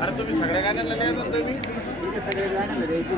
अरे तुम्ही सगळ्या गाण्याला लिहायचं तुम्ही? सगळ्या गाण्याला द्यायची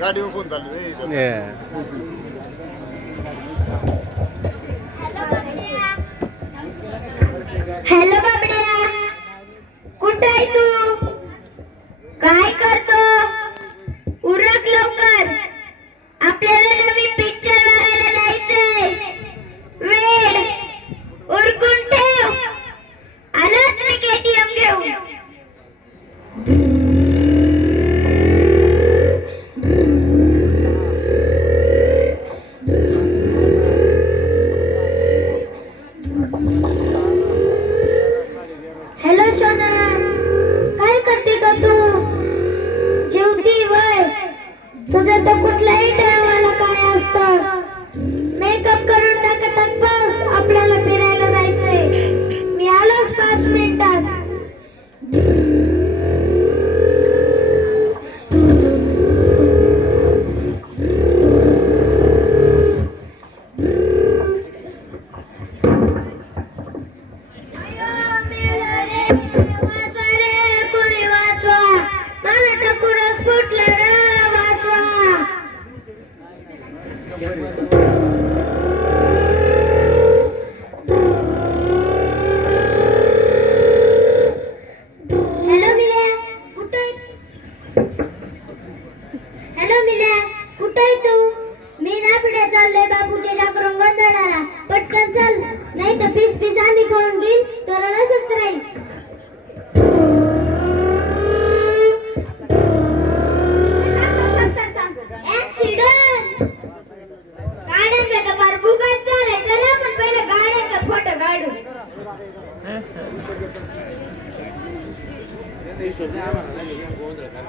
गाडीवर फोन चालू हॅलो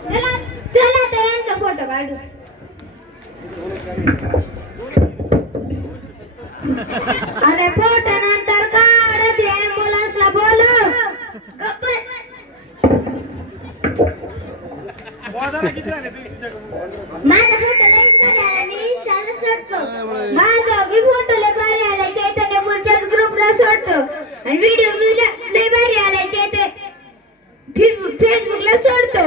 चला चला तर फोटो काढू. अरे फोटो नंतर काढत या मुलांना बोलू माझा फोटो व्हिडिओ लय भारी आलाय ते. फेसबुकला सोडतो.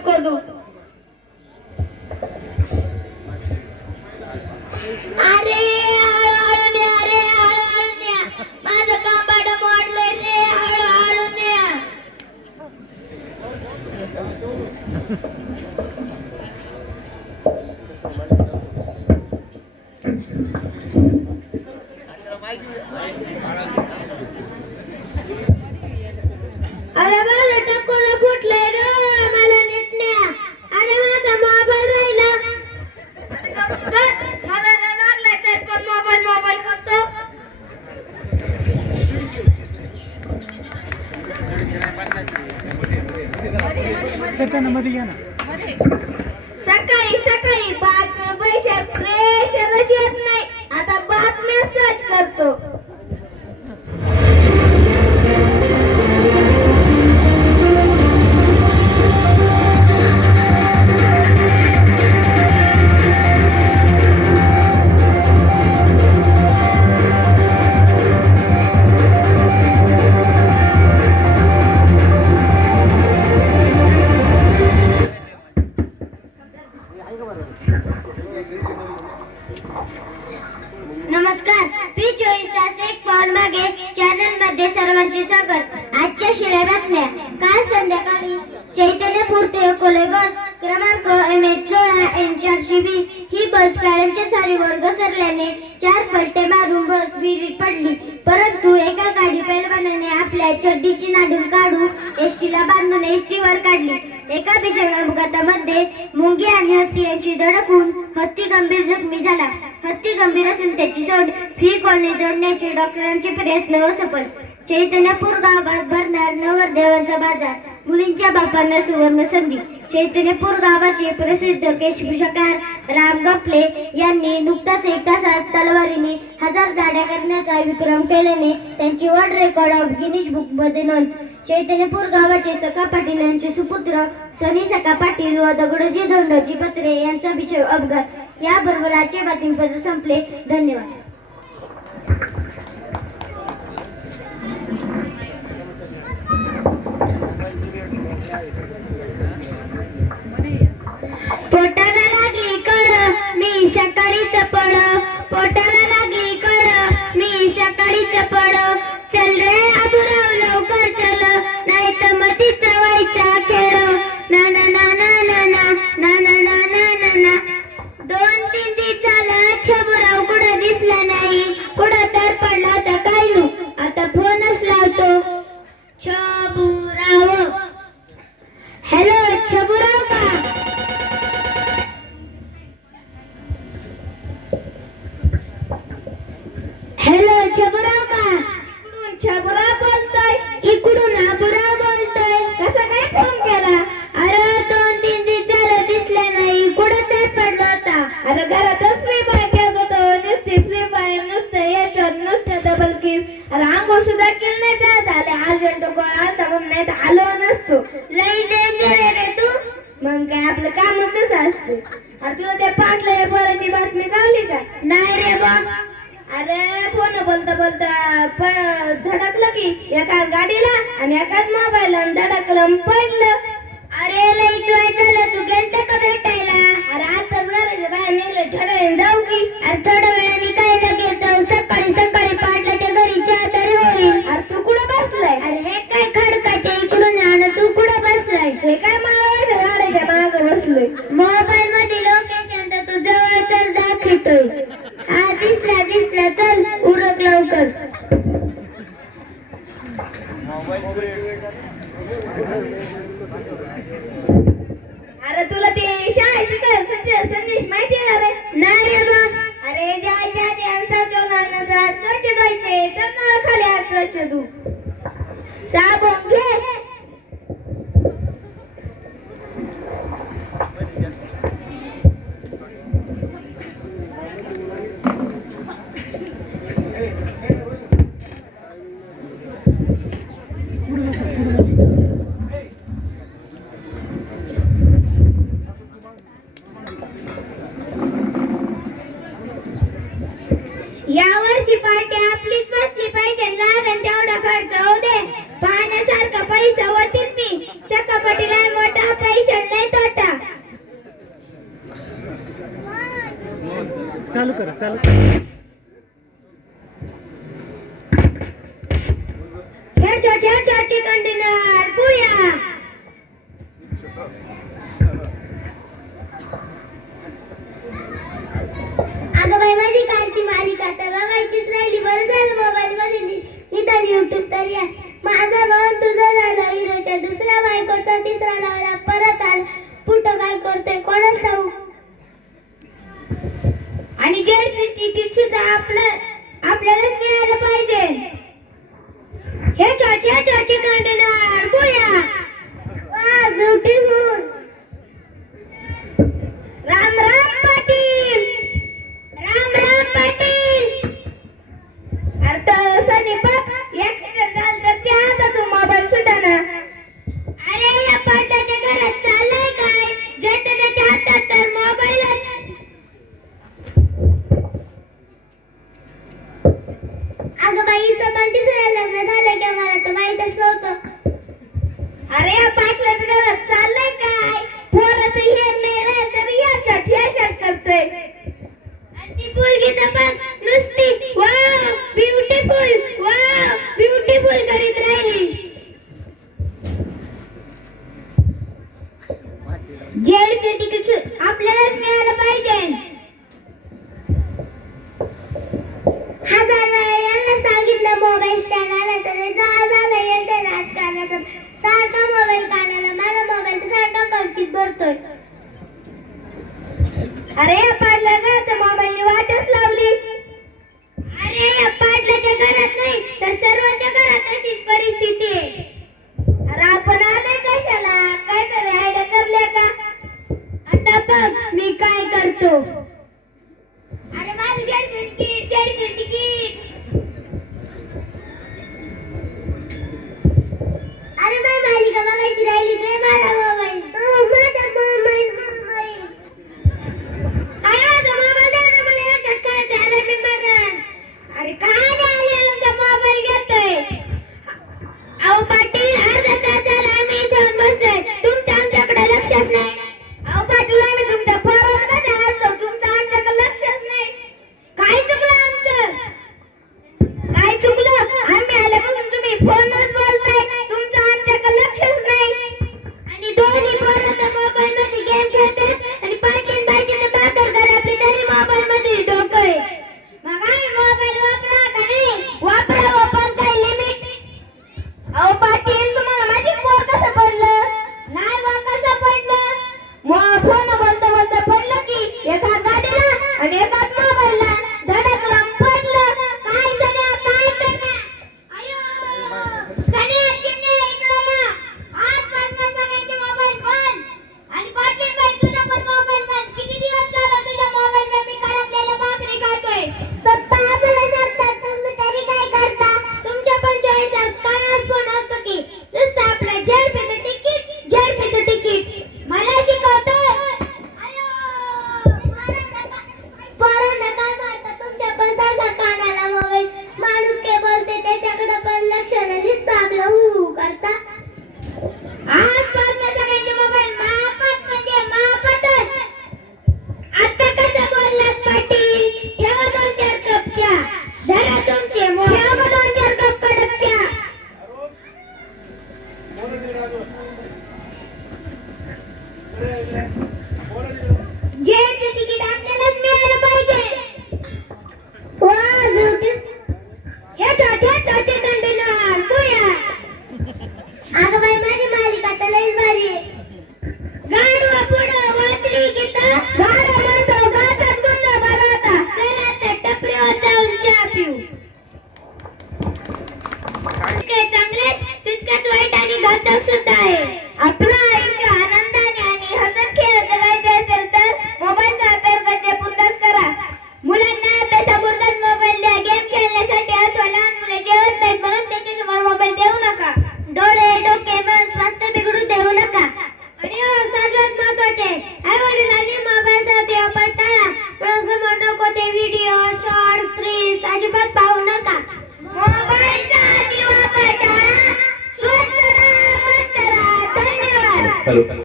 প্রতিবাদ করব अरे अरे चॅनलमध्ये सर्वांचे स्वागत. आजच्या शिळ्या बातम्या. काल संध्याकाळी चैतन्य ते अकोले बस क्रमांक एम एच सोळा एन चारशे वीस ही बस गाड्यांच्या चालीवर घसरल्याने चार पलटे मारून बस विहिरीत पडली. परंतु एका गाडी पैलवानाने आपल्या चड्डीची नाडून काढून एसटीला बांधून एसटीवर काढली. एका भीषण अपघातामध्ये मुंगी आणि हत्ती यांची धडकून हत्ती गंभीर जखमी झाला. हत्ती गंभीर असून त्याची सोड फी कोणी जोडण्याचे डॉक्टरांचे प्रयत्न असफल चैतन्यपूर गावात भरणार नवरदेवांचा बाजार. मुलींच्या बापांना सुवर्ण संधी. चैतन्यपूर गावाचे प्रसिद्ध केशभूषकार राम गपले यांनी नुकताच एक तासात तलवारीने हजार दाड्या करण्याचा विक्रम केल्याने त्यांची वर्ल्ड रेकॉर्ड ऑफ गिनीज बुकमध्ये नोंद. चैतन्यपूर गावाचे सका पाटील यांचे सुपुत्र सनी सका पाटील व दगडोजी धोंडोजी पत्रे यांचा विषय अपघात. याबरोबर आजचे बातमीपत्र संपले. धन्यवाद. पोटाला लागली कड मी सकाळी चपड पोटाला मग काय आपलं कामच तसं असतं. अरे तुला त्या पाटला या पोराची बातमी कळली का? नाही रे बा. अरे फोन बोलता बोलता प- धडकलं की एका गाडीला आणि एकाच मोबाईल धडकलं आणि पडलं. अरे लई जॉय झालं तू गेलते का भेटायला? अरे आताच घराच्या बाहेर निघले थोड्या वेळ जाऊ की. अरे थोड्या वेळाने काय लगेच जाऊ? सकाळी सकाळी पाटलाच्या Edu. Sabe por quê? Yeah. Party आपलीच बसली पाहिजे. लागन तेवढा खर्च होऊ दे. पाहण्यासारखा पैसा होतील मी. चकापटीला मोठा पैसा नाही तोटा. चालू करा चालू करा. ಕಾಡಲ अगं बाईचं पण तिसऱ्या लग्न झालं की मला तर माहीतच नव्हतं. अरे या पाटलाच घरात चाललंय काय? पोराचं हे नाही रे तर या शर्ट या शर्ट करतोय. आणि ती पोरगी तर बघ नुसती वा ब्युटिफुल वा ब्युटिफुल करीत राहिली. जेडचे तिकीट करतो ta ta ta ta